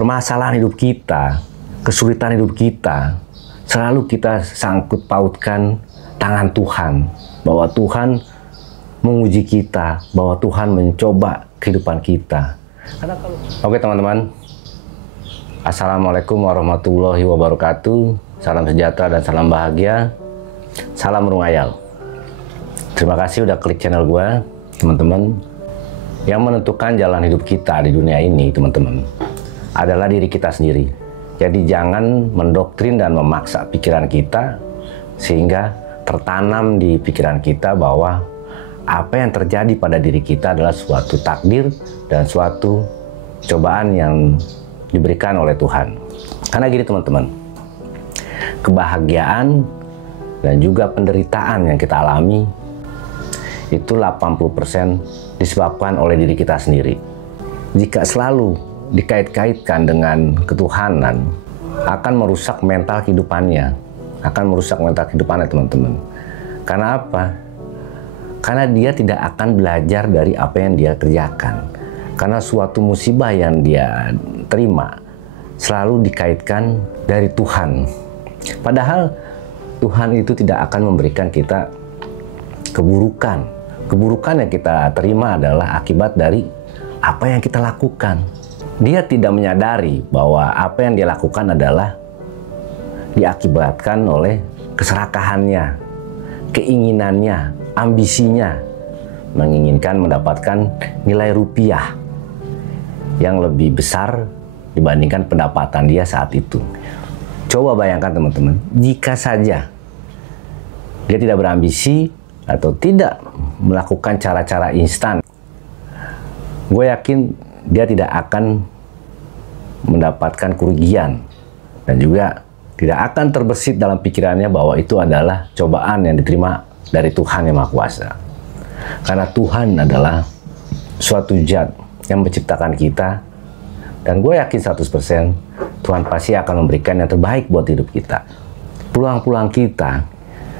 permasalahan hidup kita, kesulitan hidup kita, selalu kita sangkut pautkan tangan Tuhan. Bahwa Tuhan menguji kita, bahwa Tuhan mencoba kehidupan kita. Oke teman-teman, Assalamualaikum warahmatullahi wabarakatuh. Salam sejahtera dan salam bahagia. Salam Rungayal. Terima kasih udah klik channel gue, teman-teman. Yang menentukan jalan hidup kita di dunia ini, teman-teman, adalah diri kita sendiri. Jadi jangan mendoktrin dan memaksa pikiran kita sehingga tertanam di pikiran kita bahwa apa yang terjadi pada diri kita adalah suatu takdir dan suatu cobaan yang diberikan oleh Tuhan. Karena gini teman-teman, kebahagiaan dan juga penderitaan yang kita alami itu 80% disebabkan oleh diri kita sendiri. Jika selalu dikait-kaitkan dengan ketuhanan, akan merusak mental kehidupannya, teman-teman. Karena apa? Karena dia tidak akan belajar dari apa yang dia kerjakan. Karena suatu musibah yang dia terima selalu dikaitkan dari Tuhan. Padahal Tuhan itu tidak akan memberikan kita keburukan. Keburukan yang kita terima adalah akibat dari apa yang kita lakukan. Dia tidak menyadari bahwa apa yang dia lakukan adalah diakibatkan oleh keserakahannya, keinginannya, ambisinya, menginginkan mendapatkan nilai rupiah yang lebih besar dibandingkan pendapatan dia saat itu. Coba bayangkan teman-teman, jika saja dia tidak berambisi atau tidak melakukan cara-cara instan, gue yakin dia tidak akan mendapatkan kerugian dan juga tidak akan terbesit dalam pikirannya bahwa itu adalah cobaan yang diterima dari Tuhan Yang Maha Kuasa. Karena Tuhan adalah suatu zat yang menciptakan kita, dan gue yakin 100% Tuhan pasti akan memberikan yang terbaik buat hidup kita. Peluang-peluang kita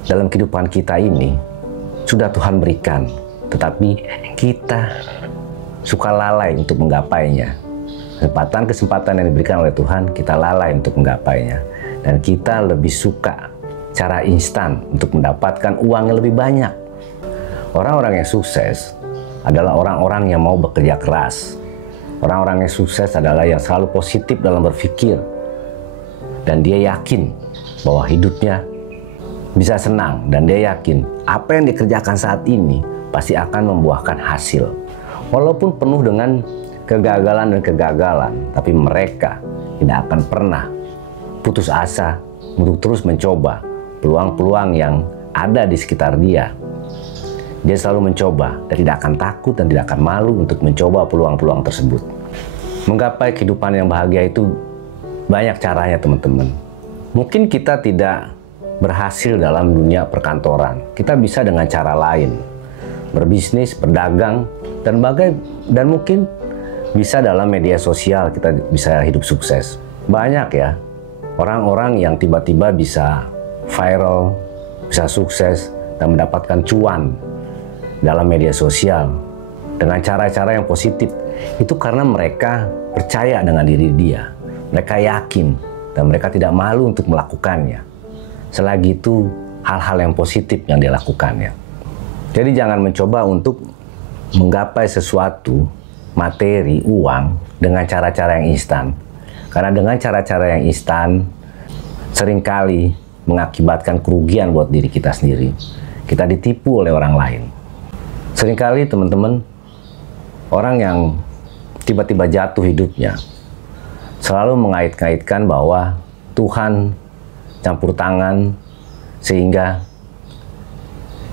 dalam kehidupan kita ini sudah Tuhan berikan, tetapi kita suka lalai untuk menggapainya. Kesempatan yang diberikan oleh Tuhan, kita lalai untuk menggapainya. Dan kita lebih suka cara instan untuk mendapatkan uang yang lebih banyak. Orang-orang yang sukses adalah orang-orang yang mau bekerja keras. Orang-orang yang sukses adalah yang selalu positif dalam berpikir. Dan dia yakin bahwa hidupnya bisa senang. Dan dia yakin apa yang dikerjakan saat ini pasti akan membuahkan hasil. Walaupun penuh dengan kegagalan dan kegagalan, tapi mereka tidak akan pernah putus asa untuk terus mencoba peluang-peluang yang ada di sekitar dia. Dia selalu mencoba dan tidak akan takut dan tidak akan malu untuk mencoba peluang-peluang tersebut. Menggapai kehidupan yang bahagia itu banyak caranya teman-teman. Mungkin kita tidak berhasil dalam dunia perkantoran. Kita bisa dengan cara lain. Berbisnis, berdagang, dan mungkin bisa dalam media sosial kita bisa hidup sukses. Banyak ya orang-orang yang tiba-tiba bisa viral, bisa sukses dan mendapatkan cuan dalam media sosial dengan cara-cara yang positif. Itu karena mereka percaya dengan diri dia, mereka yakin dan mereka tidak malu untuk melakukannya. Selagi itu hal-hal yang positif yang dilakukannya. Jadi jangan mencoba untuk menggapai sesuatu, materi, uang dengan cara-cara yang instan. Karena dengan cara-cara yang instan seringkali mengakibatkan kerugian buat diri kita sendiri. Kita ditipu oleh orang lain. Seringkali teman-teman, orang yang tiba-tiba jatuh hidupnya selalu mengait-ngaitkan bahwa Tuhan campur tangan sehingga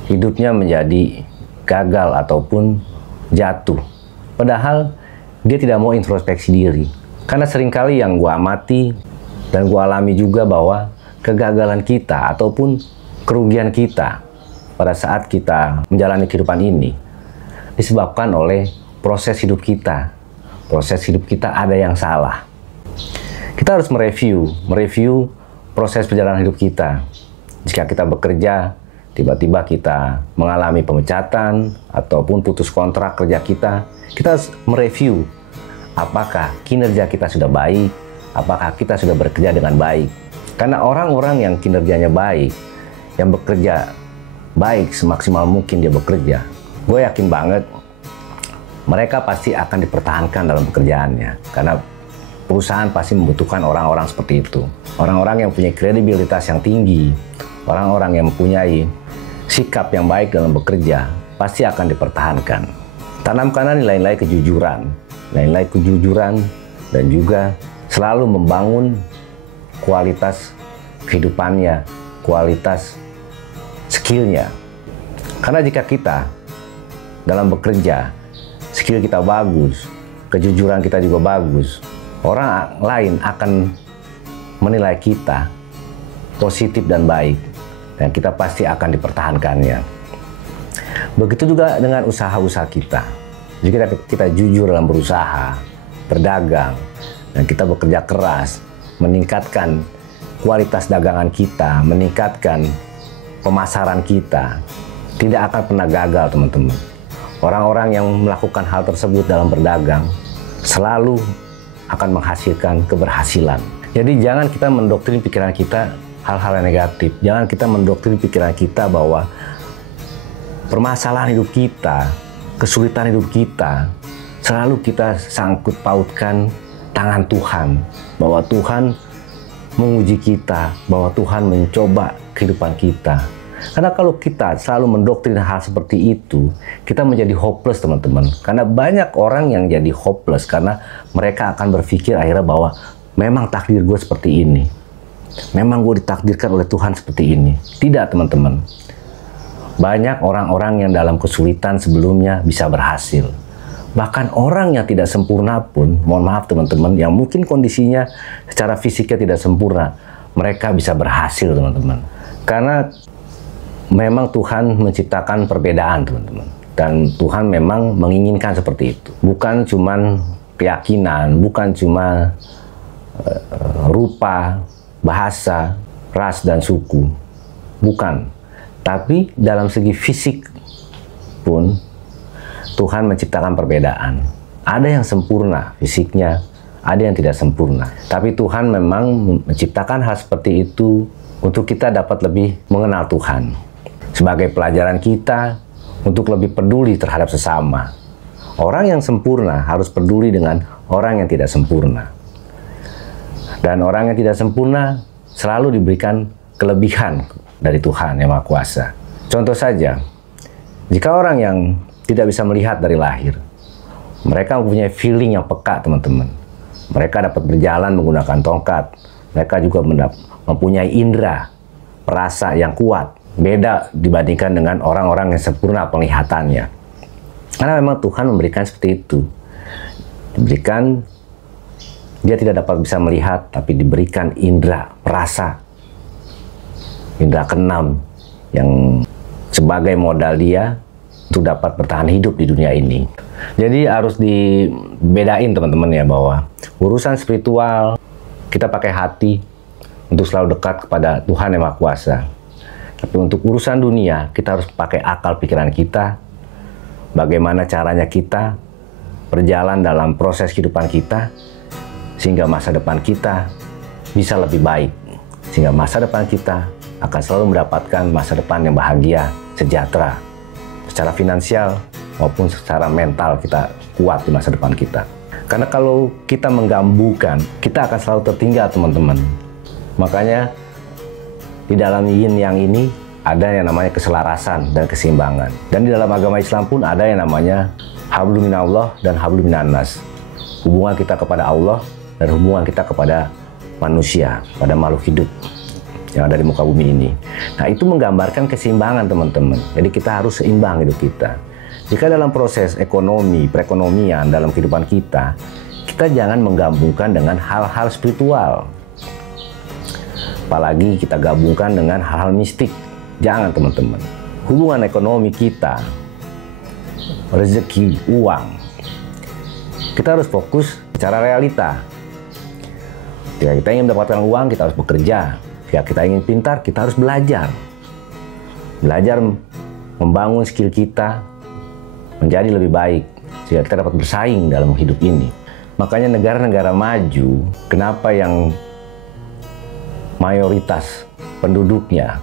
hidupnya menjadi gagal ataupun jatuh. Padahal dia tidak mau introspeksi diri. Karena seringkali yang gue amati dan gue alami juga bahwa kegagalan kita ataupun kerugian kita pada saat kita menjalani kehidupan ini disebabkan oleh proses hidup kita. Proses hidup kita ada yang salah. Kita harus mereview proses perjalanan hidup kita. Jika kita bekerja, tiba-tiba kita mengalami pemecatan ataupun putus kontrak kerja kita harus mereview apakah kinerja kita sudah baik, apakah kita sudah bekerja dengan baik. Karena orang-orang yang kinerjanya baik, yang bekerja baik semaksimal mungkin dia bekerja, gue yakin banget mereka pasti akan dipertahankan dalam pekerjaannya. Karena perusahaan pasti membutuhkan orang-orang seperti itu. Orang-orang yang punya kredibilitas yang tinggi, orang-orang yang mempunyai sikap yang baik dalam bekerja, pasti akan dipertahankan. Tanamkanlah nilai-nilai kejujuran, dan juga selalu membangun kualitas kehidupannya, kualitas skillnya. Karena jika kita dalam bekerja, skill kita bagus, kejujuran kita juga bagus, orang lain akan menilai kita positif dan baik, dan kita pasti akan dipertahankannya. Begitu juga dengan usaha-usaha kita. Jika kita jujur dalam berusaha, berdagang, dan kita bekerja keras, meningkatkan kualitas dagangan kita, meningkatkan pemasaran kita, tidak akan pernah gagal, teman-teman. Orang-orang yang melakukan hal tersebut dalam berdagang selalu akan menghasilkan keberhasilan. Jadi jangan kita mendoktrin pikiran kita hal-hal yang negatif. Jangan kita mendoktrin pikiran kita bahwa permasalahan hidup kita, kesulitan hidup kita, selalu kita sangkut pautkan tangan Tuhan. Bahwa Tuhan menguji kita, bahwa Tuhan mencoba kehidupan kita. Karena kalau kita selalu mendoktrin hal seperti itu, kita menjadi hopeless, teman-teman. Karena banyak orang yang jadi hopeless karena mereka akan berpikir akhirnya bahwa memang takdir gue seperti ini. Memang gue ditakdirkan oleh Tuhan seperti ini. Tidak, teman-teman. Banyak orang-orang yang dalam kesulitan sebelumnya bisa berhasil. Bahkan orang yang tidak sempurna pun, mohon maaf teman-teman, yang mungkin kondisinya secara fisiknya tidak sempurna, mereka bisa berhasil, teman-teman. Karena memang Tuhan menciptakan perbedaan, teman-teman. Dan Tuhan memang menginginkan seperti itu. Bukan cuman keyakinan, bukan cuma rupa, bahasa, ras, dan suku. Bukan. Tapi dalam segi fisik pun, Tuhan menciptakan perbedaan. Ada yang sempurna fisiknya, ada yang tidak sempurna. Tapi Tuhan memang menciptakan hal seperti itu untuk kita dapat lebih mengenal Tuhan. Sebagai pelajaran kita untuk lebih peduli terhadap sesama. Orang yang sempurna harus peduli dengan orang yang tidak sempurna. Dan orang yang tidak sempurna selalu diberikan kelebihan dari Tuhan Yang Maha Kuasa. Contoh saja, jika orang yang tidak bisa melihat dari lahir, mereka mempunyai feeling yang peka, teman-teman. Mereka dapat berjalan menggunakan tongkat. Mereka juga mempunyai indera, perasa yang kuat. Beda dibandingkan dengan orang-orang yang sempurna penglihatannya. Karena memang Tuhan memberikan seperti itu. Diberikan, dia tidak dapat bisa melihat, tapi diberikan indera, perasa, indera keenam, yang sebagai modal dia untuk dapat bertahan hidup di dunia ini. Jadi harus dibedain, teman-teman, ya, bahwa urusan spiritual, kita pakai hati untuk selalu dekat kepada Tuhan Yang Maha Kuasa. Tapi untuk urusan dunia, kita harus pakai akal pikiran kita, bagaimana caranya kita berjalan dalam proses kehidupan kita, sehingga masa depan kita bisa lebih baik. Sehingga masa depan kita akan selalu mendapatkan masa depan yang bahagia, sejahtera, secara finansial maupun secara mental kita kuat di masa depan kita. Karena kalau kita menggambukan, kita akan selalu tertinggal, teman-teman. Makanya di dalam yin yang ini ada yang namanya keselarasan dan keseimbangan. Dan di dalam agama Islam pun ada yang namanya hablum minallah dan hablum minannas. Hubungan kita kepada Allah dan hubungan kita kepada manusia, pada makhluk hidup yang ada di muka bumi ini. Nah, itu menggambarkan keseimbangan, teman-teman. Jadi kita harus seimbang hidup kita. Jika dalam proses ekonomi, perekonomian, dalam kehidupan kita, kita jangan menggabungkan dengan hal-hal spiritual. Apalagi kita gabungkan dengan hal-hal mistik. Jangan, teman-teman. Hubungan ekonomi kita, rezeki, uang, kita harus fokus secara realita. Jika kita ingin mendapatkan uang, kita harus bekerja. Jika kita ingin pintar, kita harus belajar. Belajar membangun skill kita menjadi lebih baik, sehingga kita dapat bersaing dalam hidup ini. Makanya negara-negara maju, kenapa yang mayoritas penduduknya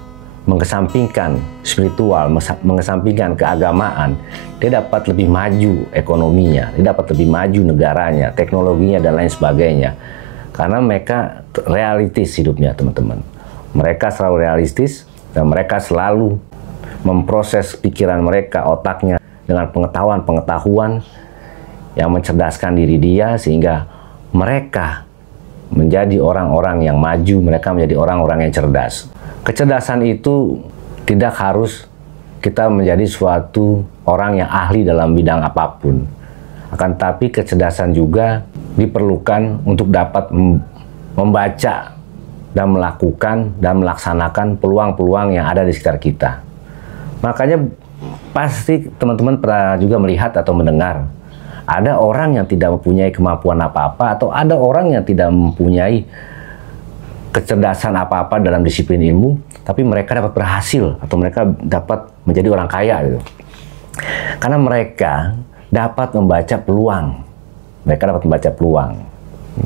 mengesampingkan spiritual, mengesampingkan keagamaan, dia dapat lebih maju ekonominya, dia dapat lebih maju negaranya, teknologinya, dan lain sebagainya. Karena mereka realistis hidupnya, teman-teman. Mereka selalu realistis, dan mereka selalu memproses pikiran mereka, otaknya, dengan pengetahuan-pengetahuan yang mencerdaskan diri dia, sehingga mereka menjadi orang-orang yang maju, mereka menjadi orang-orang yang cerdas. Kecerdasan itu tidak harus kita menjadi suatu orang yang ahli dalam bidang apapun. Akan tetapi kecerdasan juga diperlukan untuk dapat membaca dan melakukan dan melaksanakan peluang-peluang yang ada di sekitar kita. Makanya pasti teman-teman pernah juga melihat atau mendengar, ada orang yang tidak mempunyai kemampuan apa-apa, atau ada orang yang tidak mempunyai kecerdasan apa-apa dalam disiplin ilmu, tapi mereka dapat berhasil atau mereka dapat menjadi orang kaya gitu. Karena mereka dapat membaca peluang. Mereka dapat membaca peluang.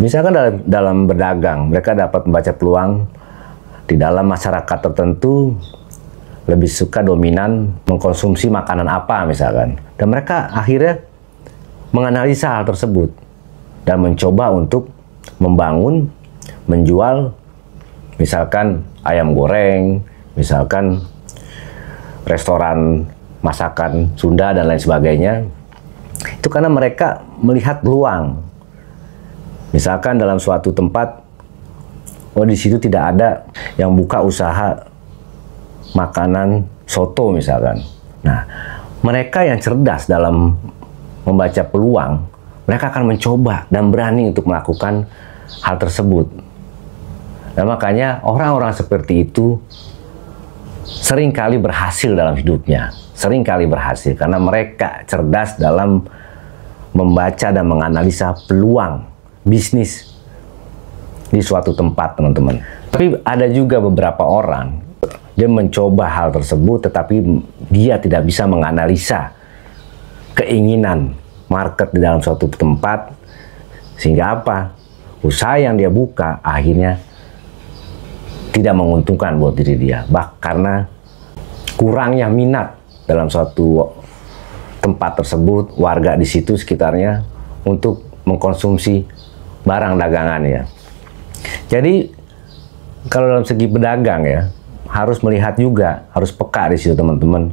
Misalkan dalam berdagang, mereka dapat membaca peluang di dalam masyarakat tertentu lebih suka dominan mengkonsumsi makanan apa misalkan. Dan mereka akhirnya menganalisa hal tersebut dan mencoba untuk membangun, menjual misalkan ayam goreng, misalkan restoran masakan Sunda dan lain sebagainya. Itu karena mereka melihat peluang. Misalkan dalam suatu tempat, oh di situ tidak ada yang buka usaha makanan soto misalkan. Nah, mereka yang cerdas dalam membaca peluang, mereka akan mencoba dan berani untuk melakukan hal tersebut. Dan makanya orang-orang seperti itu seringkali berhasil dalam hidupnya. Seringkali berhasil karena mereka cerdas dalam membaca dan menganalisa peluang bisnis di suatu tempat, teman-teman. Tapi ada juga beberapa orang, dia mencoba hal tersebut tetapi dia tidak bisa menganalisa keinginan market di dalam suatu tempat, sehingga apa? Usaha yang dia buka akhirnya tidak menguntungkan buat diri dia, karena kurangnya minat dalam suatu tempat tersebut, warga di situ sekitarnya untuk mengkonsumsi barang dagangannya. Jadi kalau dalam segi pedagang ya, harus melihat juga, harus peka di situ teman-teman.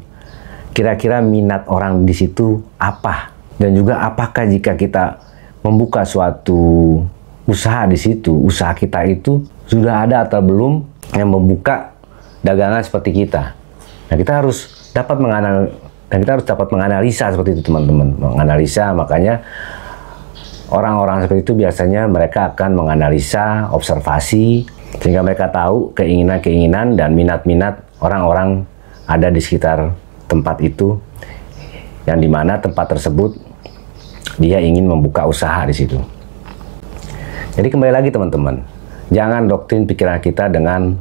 Kira-kira minat orang di situ apa? Dan juga apakah jika kita membuka suatu usaha di situ, usaha kita itu sudah ada atau belum yang membuka dagangan seperti kita. Nah, kita harus dapat menganalisa seperti itu teman-teman. Menganalisa, makanya orang-orang seperti itu biasanya mereka akan menganalisa, observasi, sehingga mereka tahu keinginan-keinginan dan minat-minat orang-orang ada di sekitar tempat itu, yang dimana tempat tersebut dia ingin membuka usaha di situ. Jadi kembali lagi teman-teman, jangan doktrin pikiran kita dengan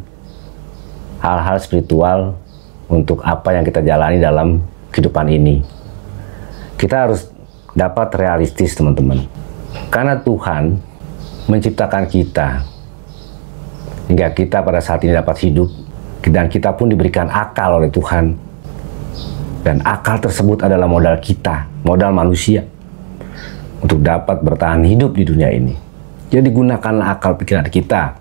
hal-hal spiritual untuk apa yang kita jalani dalam kehidupan ini. Kita harus dapat realistis teman-teman. Karena Tuhan menciptakan kita hingga kita pada saat ini dapat hidup, dan kita pun diberikan akal oleh Tuhan. Dan akal tersebut adalah modal kita, modal manusia untuk dapat bertahan hidup di dunia ini. Jadi gunakanlah akal pikiran kita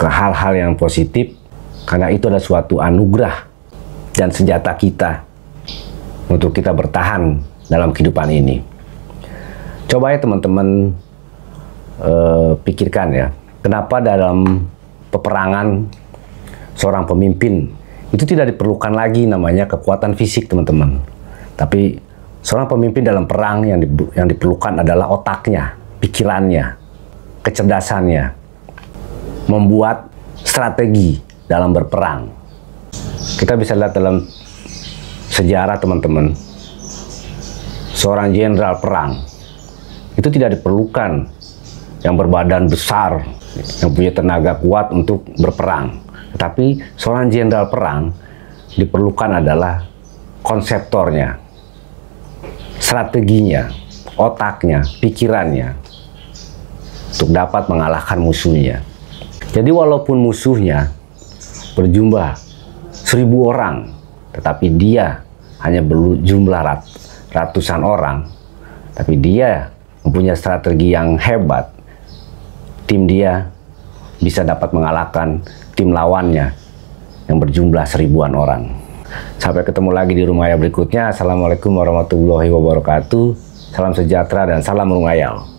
ke hal-hal yang positif, karena itu adalah suatu anugerah dan senjata kita untuk kita bertahan dalam kehidupan ini. Coba ya teman-teman pikirkan ya, kenapa dalam peperangan seorang pemimpin itu tidak diperlukan lagi namanya kekuatan fisik teman-teman. Tapi seorang pemimpin dalam perang yang diperlukan adalah otaknya, pikirannya, kecerdasannya, membuat strategi dalam berperang. Kita bisa lihat dalam sejarah teman-teman, seorang jenderal perang itu tidak diperlukan yang berbadan besar, yang punya tenaga kuat untuk berperang. Tetapi seorang jenderal perang diperlukan adalah konseptornya, strateginya, otaknya, pikirannya, untuk dapat mengalahkan musuhnya. Jadi walaupun musuhnya berjumlah 1000 orang, tetapi dia hanya berjumlah ratusan orang, tapi dia mempunyai strategi yang hebat, tim dia bisa dapat mengalahkan tim lawannya yang berjumlah 1000-an orang. Sampai ketemu lagi di Rumah Ayah berikutnya. Assalamualaikum warahmatullahi wabarakatuh. Salam sejahtera dan salam Rumah Ayah.